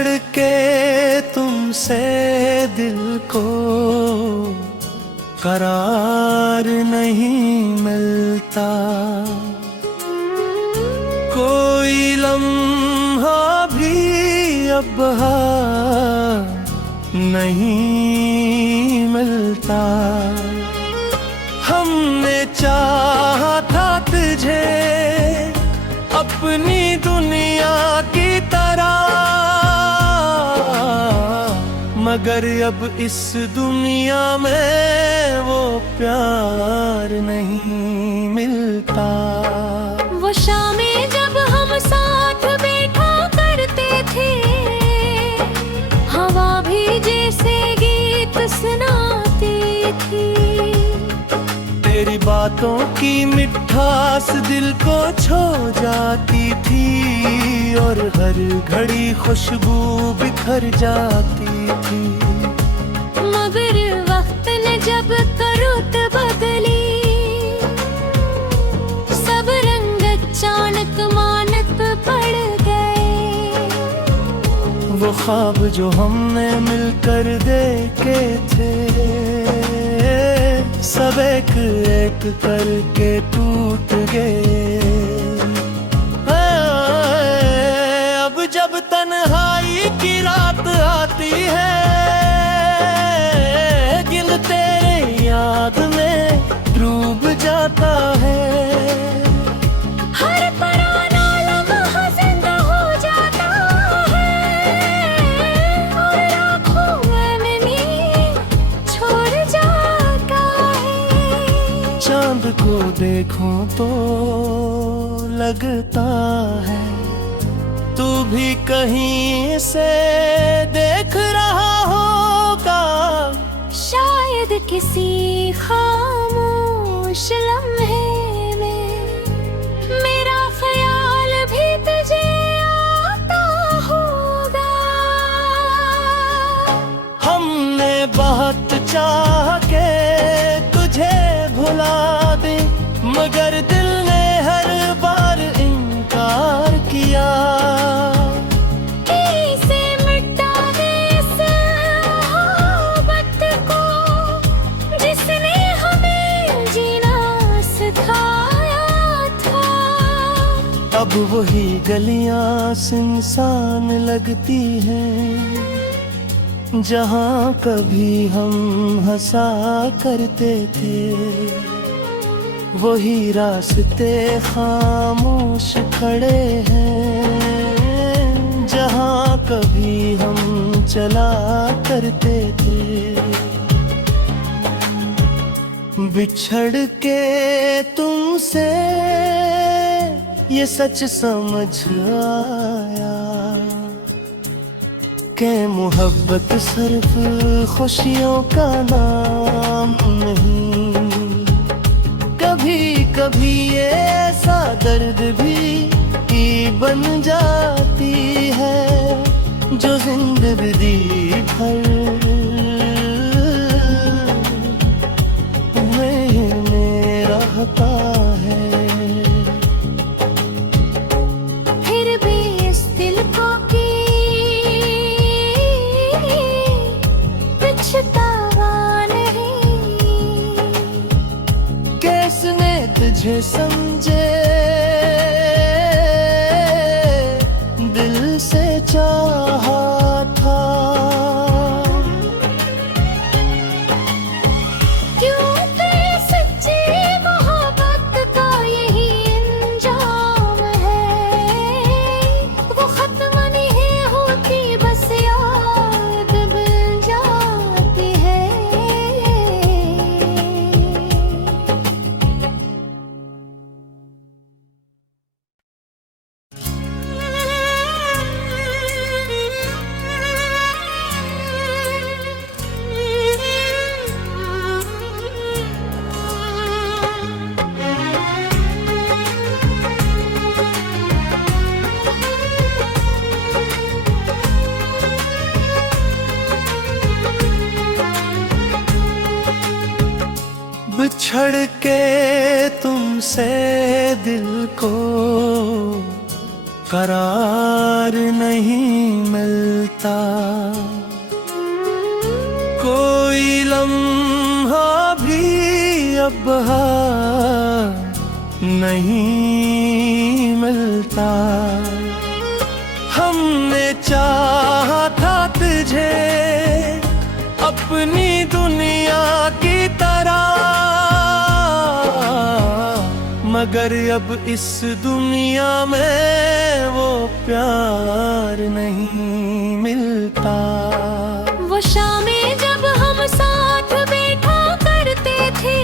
बिछड़ के तुमसे दिल को करार नहीं मिलता, कोई लम्हा भी अब नहीं मिलता। हमने चाहा था तुझे अपनी दुनिया की तरह, मगर अब इस दुनिया में वो प्यार नहीं मिलता। वो शामें जब हम साथ बैठा करते थे, हवा भी जैसे गीत सुनाती थी। तेरी बातों की मिठास दिल को छू जाती थी, और हर घड़ी खुशबू बिखर जाती थी। मगर वक्त ने जब करुत बदली, सब रंग अचानक मानक पड़ गए। वो ख्वाब जो हमने मिलकर देखे थे, सब एक एक करके टूट गए। अब जब तन्हाई की रात आती है, दिल तेरे याद में डूब जाता है। हर पुराना लम्हा जिंदा हो जाता है, और आँखों में नींद छोड़ जाता है। चांद को देखूं तो लगता है तू भी कहीं से देख रहा होगा। शायद किसी खामोश लम्हे में मेरा ख्याल भी तुझे आता होगा। हमने बहुत चाह के तुझे भुला दे, मगर दिल ने हर बार इनकार किया। कैसे मिटा दे इस मोहब्बत को, जिसने हमें जीना सिखाया था। अब वही गलियां सुनसान लगती हैं, जहाँ कभी हम हंसा करते थे। वही रास्ते खामोश खड़े हैं, जहाँ कभी हम चला करते थे। बिछड़ के तुमसे ये सच समझ आया कि मोहब्बत सिर्फ खुशियों का नाम नहीं, कभी कभी ये ऐसा दर्द भी बन जाती है, जो जिंदगी भर में रहता है। फिर भी इस दिल को की पछतावा नहीं, किसने तुझे समझे दिल से चाहा था। क्योंकि सच्ची मोहब्बत का यही अंजाम है, वो खत्म नहीं होती बस याद बन जाती है। बिछड़ के तुमसे दिल को करार नहीं मिलता, कोई लम्हा भी अब नहीं मिलता। हमने चाहा था तुझे अपनी दुनिया की तरह, मगर अब इस दुनिया में वो प्यार नहीं मिलता। वो शामें जब हम साथ बैठा करते थे,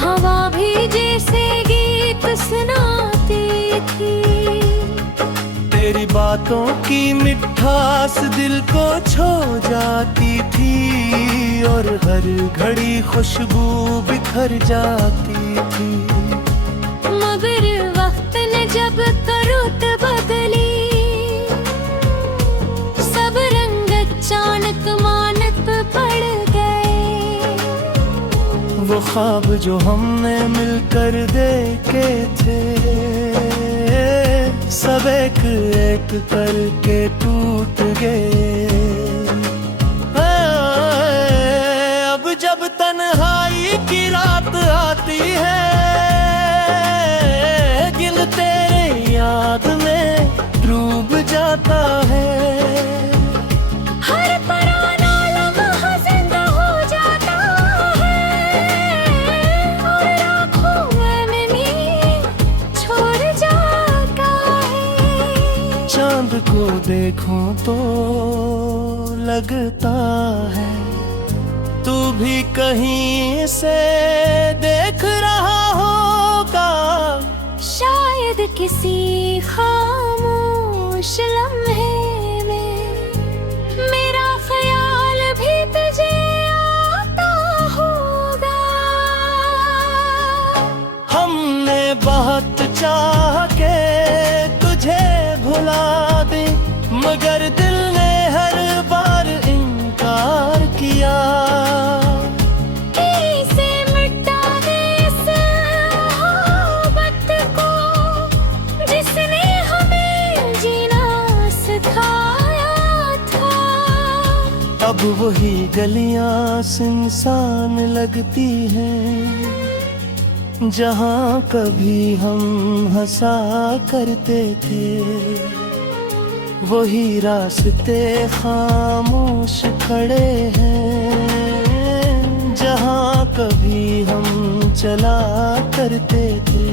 हवा भी जैसे गीत सुनाती थी। तेरी बातों की मिठास दिल को छू जाती थी, और हर घड़ी खुशबू बिखर जाती थी। मगर वक्त ने जब करुत बदली, सब रंग अचानक मानक पड़ गए। वो ख्वाब जो हमने मिलकर देखे थे, सब एक एक करके टूट गए। अब जब तन्हाई की रात आती है, दिल तेरे याद में डूब जाता है। हर पुराना लम्हा जिंदा हो जाता है, और आँखों में नींद छोड़ जाता है। चांद को देखूं तो लगता है तू भी कहीं से देख रहा होगा। शायद किसी खामोश लम्हे में मेरा ख्याल भी तुझे आता होगा। हमने बहुत चाह के तुझे भुला दे, मगर दिल ने हर बार इनकार किया। कैसे मिटा दे इस मोहब्बत को, जिसने हमें जीना सिखाया था। अब वही गलियां सुनसान लगती हैं, जहाँ कभी हम हंसा करते थे। वही रास्ते खामोश खड़े हैं, जहाँ कभी हम चला करते थे।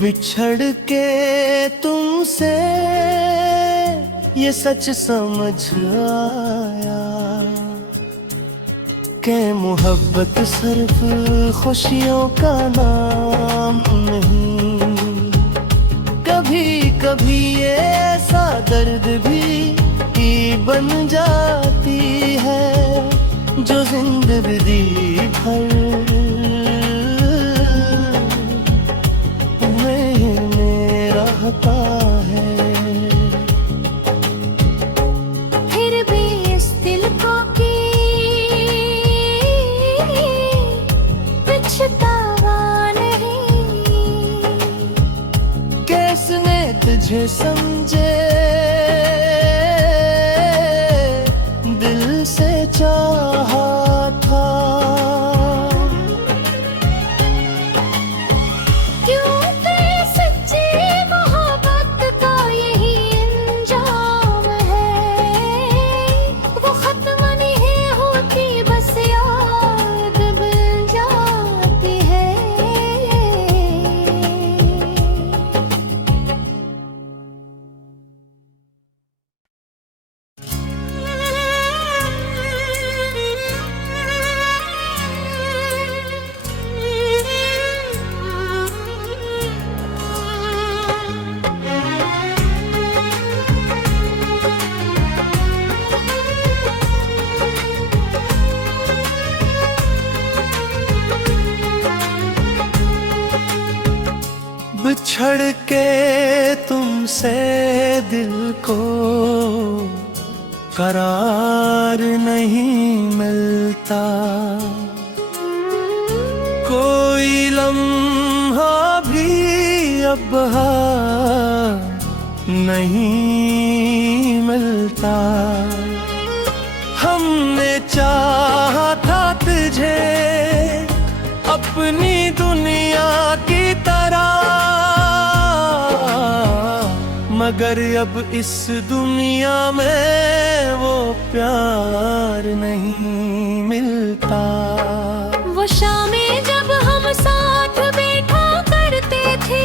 बिछड़ के तुमसे ये सच समझ आया कि मोहब्बत सिर्फ खुशियों का नाम नहीं। कभी कभी ये ऐसा दर्द भी बन जाती है, जो जिंदगी भर में रहता है। फिर भी इस दिल को की पछतावा नहीं, किसने तुझे समझे दिल से चाहा था। क्योंकि सच्ची मोहब्बत का यही अंजाम है। वो खत्म नहीं होती, बस याद बन जाती है। बिछड़ के तुमसे दिल को करार नहीं मिलता, कोई लम्हा भी अब नहीं मिलता। हमने चाहा था तुझे अपनी दुनिया की तरह, मगर अब इस दुनिया में वो प्यार नहीं मिलता। वो शामें जब हम साथ बैठा करते थे,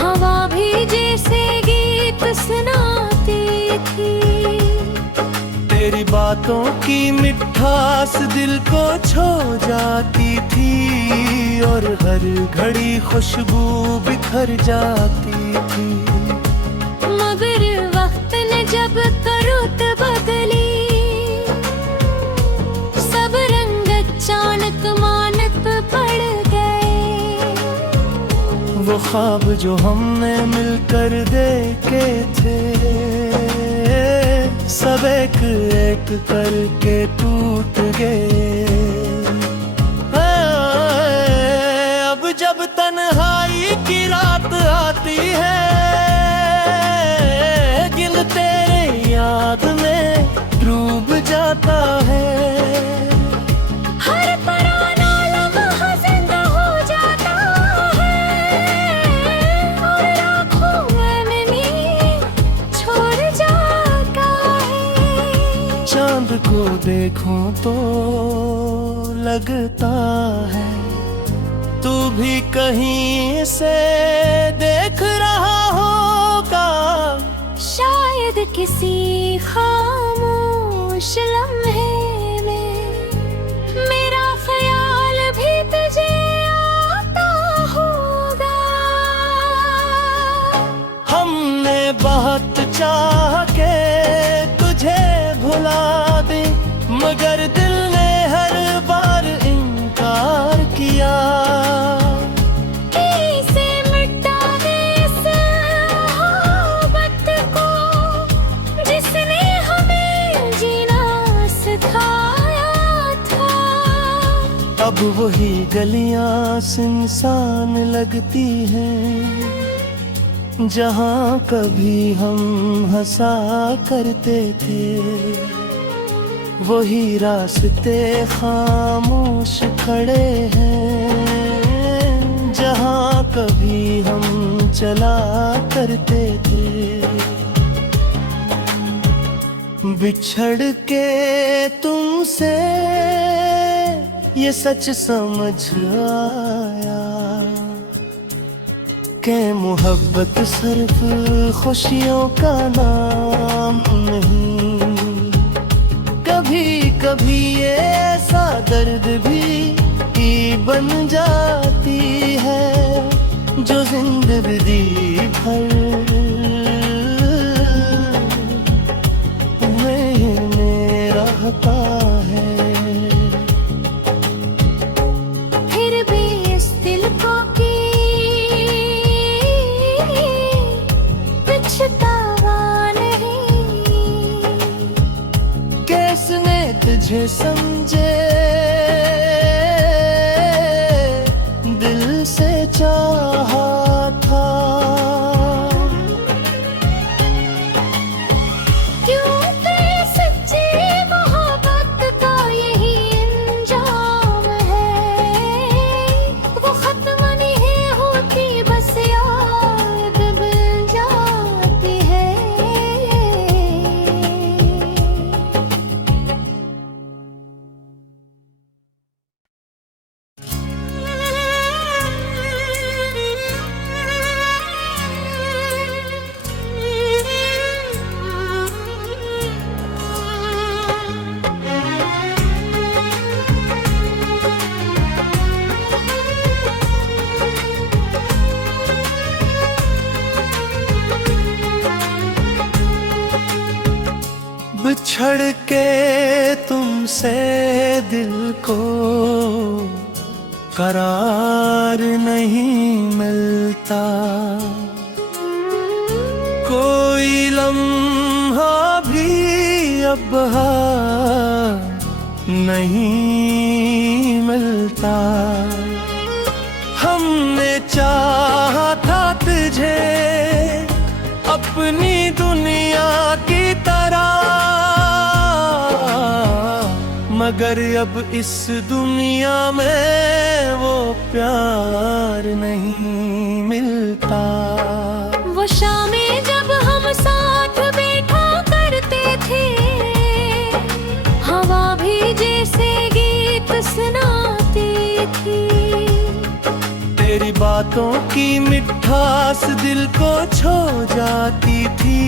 हवा भी जैसे गीत सुनाती थी। तेरी बातों की मिठास दिल को छू जाती थी, और हर घड़ी खुशबू बिखर जाती थी। मगर वक्त ने जब करुत बदली, सब रंग अचानक मानक पड़ गए। वो ख्वाब जो हमने मिलकर देखे थे, सब एक एक करके टूट गए। अब जब तन्हाई की रात आती है, दिल तेरे याद में डूब जाता है। हर पुराना लम्हा जिंदा हो जाता है, और आँखों में नींद छोड़ जाता है। चांद को देखूं तो लगता है तू भी कहीं से देख रहा होगा। शायद किसी खामोश लम्हे में मेरा ख्याल भी तुझे आता होगा। हमने बहुत चाह के तुझे भुला दे, मगर दिल ने हर बार इनकार किया। कैसे मिटा दे इस मोहब्बत को, जिसने हमें जीना सिखाया था। अब वही गलियां सुनसान लगती हैं, जहाँ कभी हम हंसा करते थे। वही रास्ते खामोश खड़े हैं, जहाँ कभी हम चला करते थे। बिछड़ के तुमसे ये सच समझ आया कि मोहब्बत सिर्फ खुशियों का नाम नहीं। कभी कभी ये ऐसा दर्द भी बन जाती है, जो जिंदगी भर में रहता है। फिर भी इस दिल को की पछतावा नहीं, किसने तुझे समझे दिल से चाहा था। क्योंकि सच्ची मोहब्बत का यही अंजाम है। वो खत्म नहीं होती, बस याद बन जाती है। बिछड़ के तुमसे दिल को करार नहीं मिलता। कोई लम्हा भी अब नहीं मिलता। हमने चाहा मगर अब इस दुनिया में वो प्यार नहीं मिलता। वो शामें जब हम साथ बैठा करते थे, हवा भी जैसे गीत सुनाती थी। तेरी बातों की मिठास दिल को छू जाती थी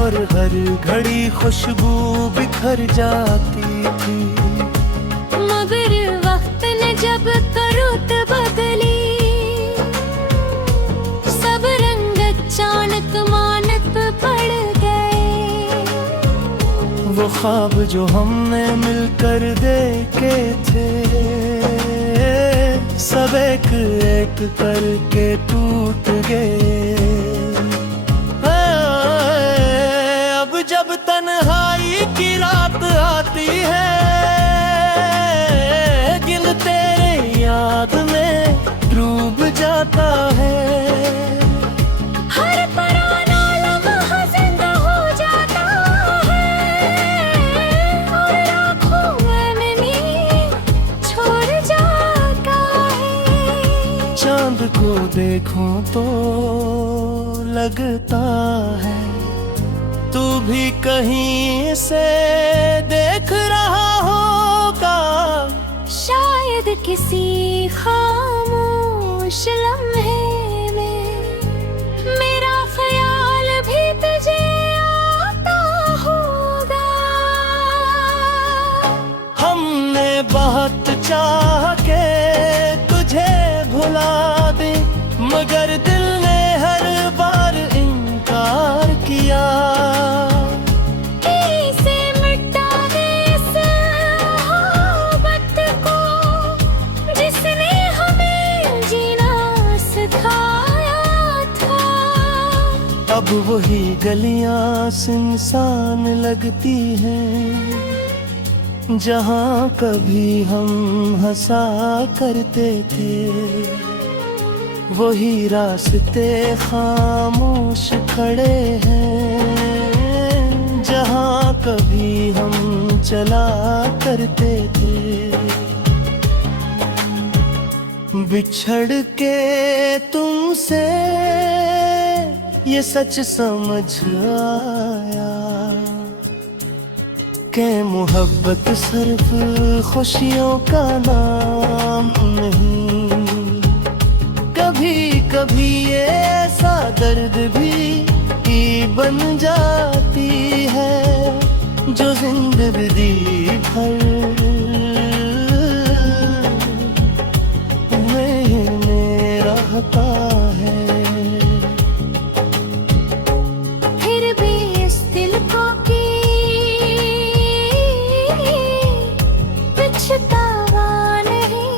और हर घड़ी खुशबू बिखर जाती थी। मगर वक्त ने जब करुत बदली, सब रंग अचानक मानक पड़ गए। वो ख्वाब जो हमने मिलकर देखे थे, सब एक एक करके टूट गए। अब जब तन्हाई की रात आती है, दिल तेरे याद में डूब जाता है। हर पुराना लम्हा जिंदा हो जाता है और आँखों में नींद छोड़ जाता है। चांद को देखूं तो लगता है तू भी कहीं से देख रहा होगा। शायद किसी खामोश लम्हे में मेरा ख्याल भी तुझे आता होगा। हमने बहुत चाह के तुझे भुला दे, मगर दिल ने हर बार इनकार किया। कैसे मिटा दे इस मोहब्बत को, जिसने हमें जीना सिखाया था। अब वही गलियां सुनसान लगती हैं, जहाँ कभी हम हंसा करते थे। वही रास्ते खामोश खड़े हैं, जहाँ कभी हम चला करते थे। बिछड़ के तुमसे ये सच समझ आया कि मोहब्बत सिर्फ खुशियों का नाम नहीं। कभी कभी ये ऐसा दर्द भी बन जाती है, जो जिंदगी भर में रहता है। फिर भी इस दिल को की पछतावा नहीं,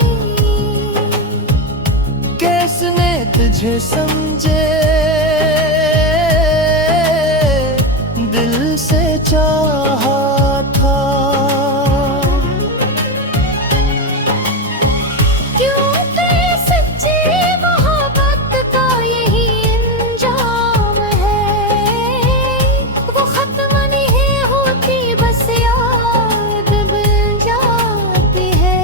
किसने तुझे समझे दिल से चाहा था। क्यों कि सच्ची मोहब्बत का यही अंजाम है। वो खत्म नहीं होती, बस याद बन जाती है।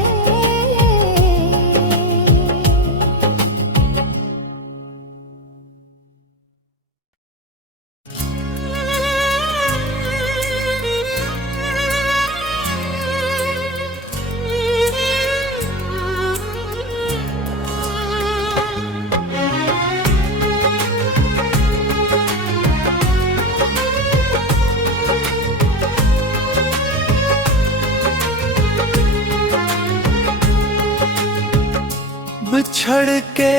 बिछड़ के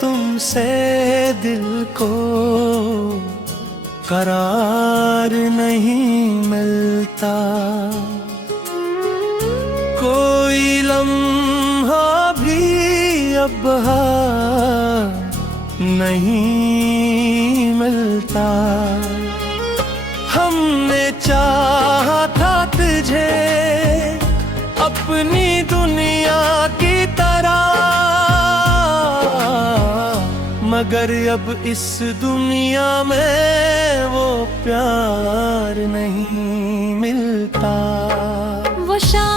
तुमसे दिल को करार नहीं मिलता। कोई लम्हा भी अब नहीं मिलता। हमने चाहा था तुझे अपनी दुनिया की तरह, मगर अब इस दुनिया में वो प्यार नहीं मिलता। वो शाम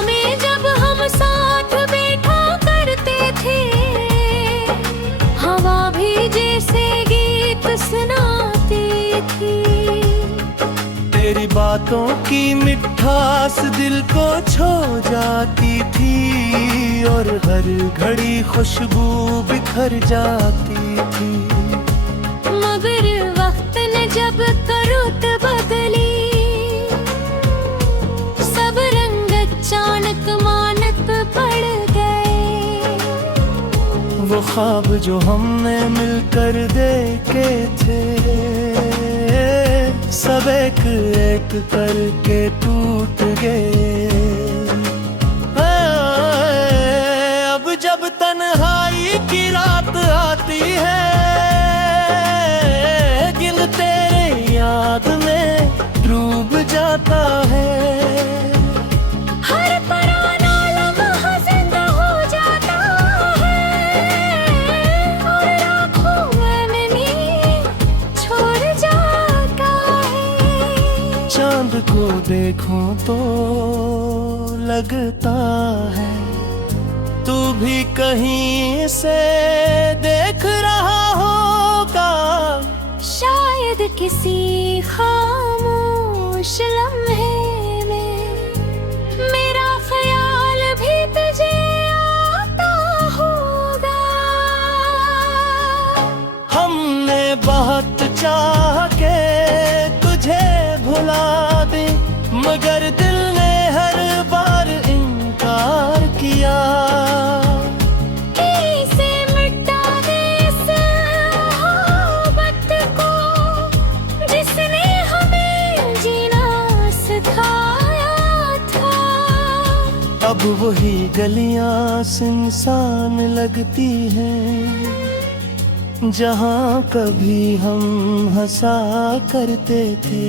बातों की मिठास दिल को छू जाती थी और हर घड़ी खुशबू बिखर जाती थी। मगर वक्त ने जब रुत बदली, सब रंग अचानक मानक पड़ गए। वो ख्वाब जो हमने मिलकर देखे थे, सब एक एक करके टूट गए। अब जब तन्हाई की रात आती है, दिल तेरे याद में डूब जाता है। हर पुराना लम्हा जिंदा हो जाता है और आँखों में नींद छोड़ जाता है। चांद को देखूं तो लगता है तू भी कहीं से देख रहा होगा। शायद किसी खामोश लम्हे में मेरा ख्याल भी तुझे आता होगा। हमने बहुत चाह के तुझे भुला दे, मगर दिल ने हर बार इनकार किया। कैसे मिटा दे इस मोहब्बत को जिसने हमें जीना सिखाया था। अब वही गलियां सुनसान लगती हैं, जहाँ कभी हम हंसा करते थे।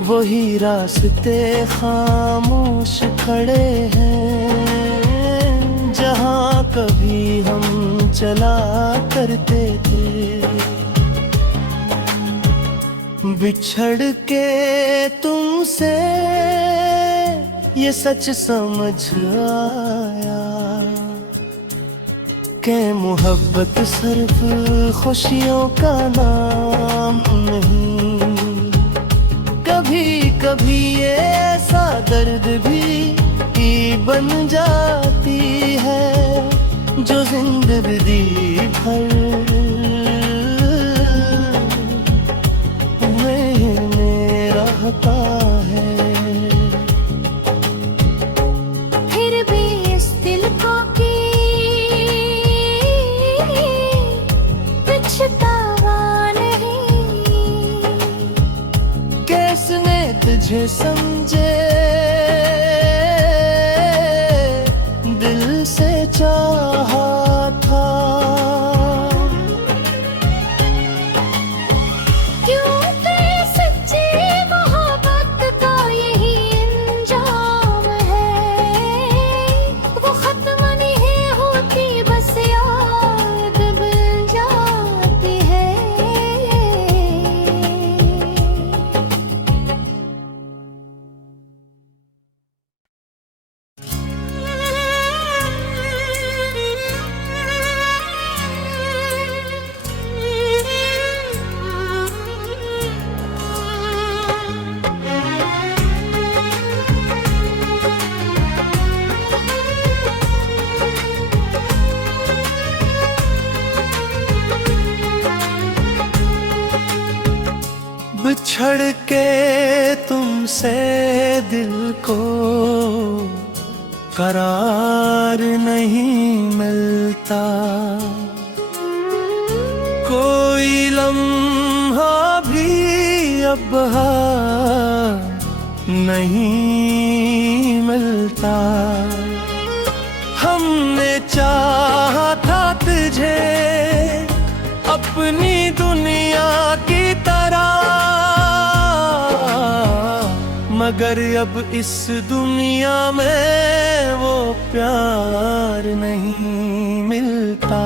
वही रास्ते खामोश खड़े हैं, जहाँ कभी हम चला करते थे। बिछड़ के तुमसे ये सच समझ आया कि मोहब्बत सिर्फ खुशियों का नाम नहीं। कभी कभी ये ऐसा दर्द भी बन जाती है, जो जिंदगी भर में रहता है। फिर भी इस दिल को पछतावा नहीं, किसने तुझे समझे दिल से चाहा था। क्यों ते सच्ची मोहब्बत का यही अंजाम है। वो खत्म नहीं होती, बस याद बन जाती है। बिछड़ के तुमसे दिल को करार नहीं मिलता। कोई लम्हा भी अब नहीं मिलता। हमने चाहा था तुझे अपनी दुनिया की तरह, मगर अब इस दुनिया में वो प्यार नहीं मिलता।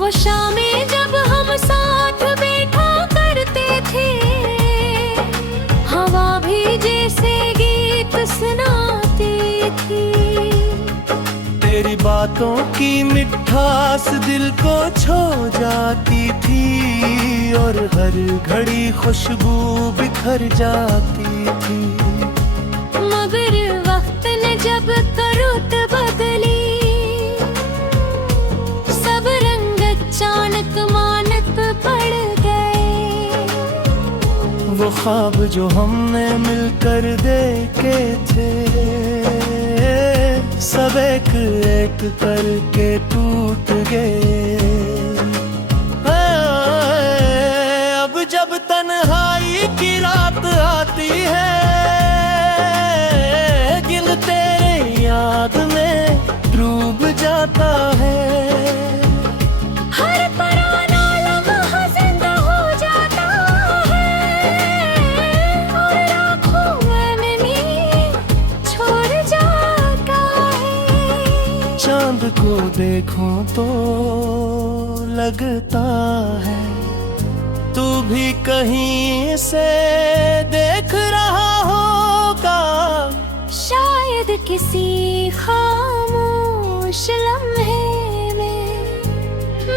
वो शामें जब हम साथ बैठा करते थे, हवा भी जैसे गीत सुनाती थी। तेरी बात बातों की मिठास दिल को छू जाती थी और हर घड़ी खुशबू बिखर जाती थी। मगर वक्त ने जब करुत बदली, सब रंग अचानक मानक पड़ गए। वो ख्वाब जो हमने मिलकर देखे थे, सब एक एक करके टूट गए। अब जब तन्हाई की रात आती है, दिल तेरे याद में डूब जाता है। हर पुराना लम्हा जिंदा हो जाता है और आँखों में नींद छोड़ जाता है। चांद को देखूं तो लगता है तू भी कहीं से देख रहा होगा। शायद किसी खामोश लम्हे में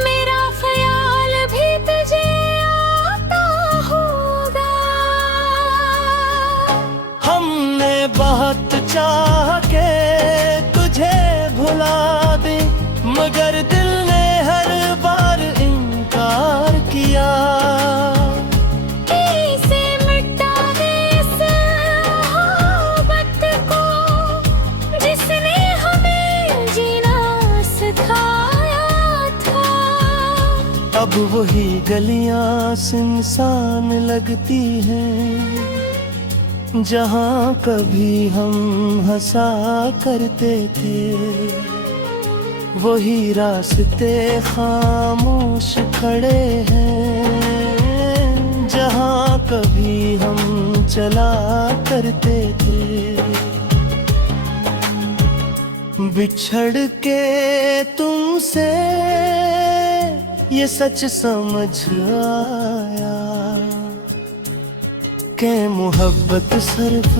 मेरा ख्याल भी तुझे आता होगा। हमने बहुत चाह के तुझे भुला दे, मगर दिल ने हर बार इनकार किया। इसे मिटा दे इस मोहब्बत को, जिसने हमें जीना सिखाया था। अब वही गलियां सुनसान लगती हैं, जहाँ कभी हम हंसा करते थे। वही रास्ते खामोश खड़े हैं, जहाँ कभी हम चला करते थे। बिछड़ के तुमसे ये सच समझ आया कि मोहब्बत सिर्फ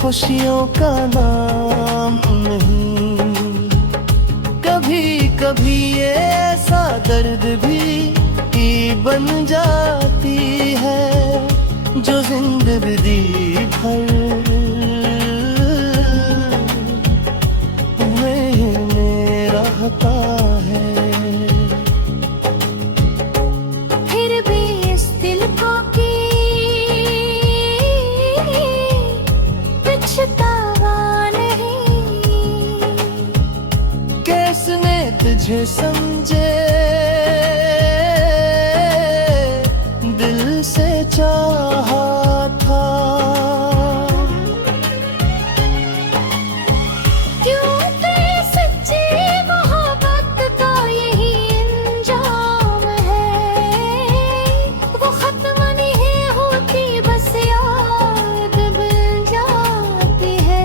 खुशियों का नाम नहीं। कभी कभी ये ऐसा दर्द भी बन जाती है, जो जिंदगी भर में रहता है। फिर भी इस दिल को पछतावा नहीं, किसने तुझे समझे दिल से चाहा था। क्योंकि सच्ची मोहब्बत का यही अंजाम है। वो खत्म नहीं होती, बस याद बन जाती है।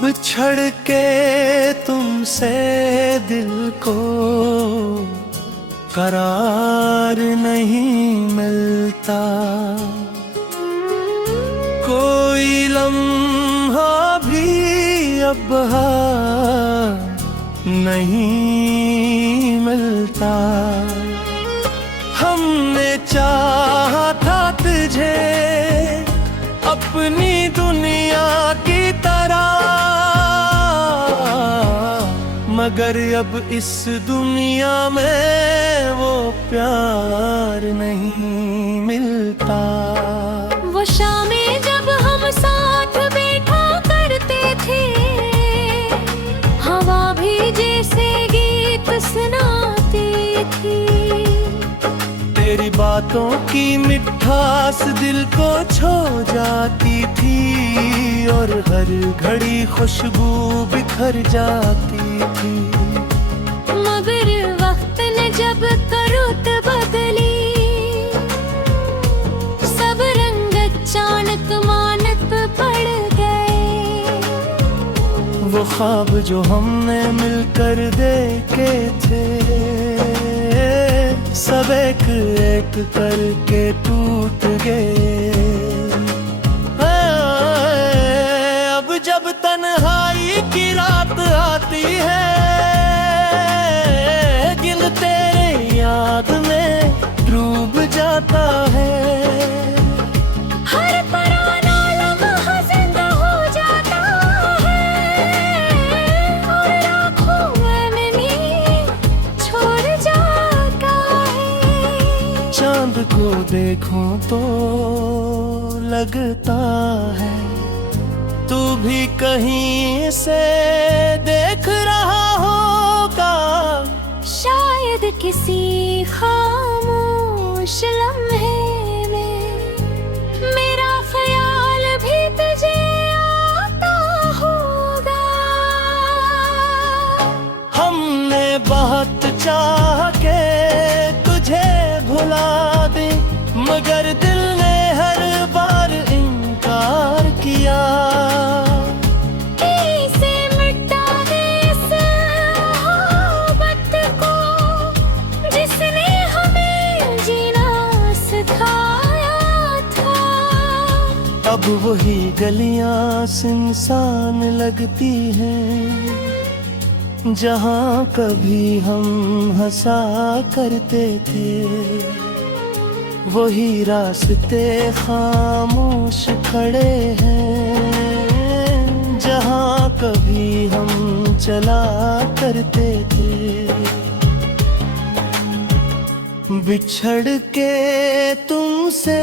बिछड़ के तुमसे दिल को करार नहीं मिलता। कोई लम्हा भी अब बाहर नहीं मिलता। हमने चाहा था तुझे अपनी दुनिया की तरह, मगर अब इस दुनिया में वो प्यार नहीं मिलता। वो शामें जब हम साथ बैठा करते थे, हवा भी जैसे गीत सुनाती थी। तेरी बातों की मिठास दिल को छू जाती थी और और हर घड़ी खुशबू बिखर जाती थी। मगर वक्त ने जब करुत बदली, सब रंग अचानक मानक पड़ गए। वो ख्वाब जो हमने मिलकर देखे थे, सब एक एक करके टूट गए। अब जब तन्हाई की रात आती है, दिल तेरे याद में डूब जाता है। हर पुराना लम्हा जिंदा हो जाता है, और आँखों में नींद छोड़ जाता है। चांद को देखूं तो लगता है तू भी कहीं से देख रहा होगा। शायद किसी खामोश लम्हे में मेरा ख्याल भी तुझे आता होगा। हमने बहुत चाह के तुझे भुला दे, मगर दिल ने हर बार इनकार किया। कैसे मिटा दे इस मोहब्बत को, जिसने हमें जीना सिखाया था। अब वही गलियां सुनसान लगती हैं, जहाँ कभी हम हंसा करते थे। वही रास्ते खामोश खड़े हैं, जहाँ कभी हम चला करते थे। बिछड़ के तुमसे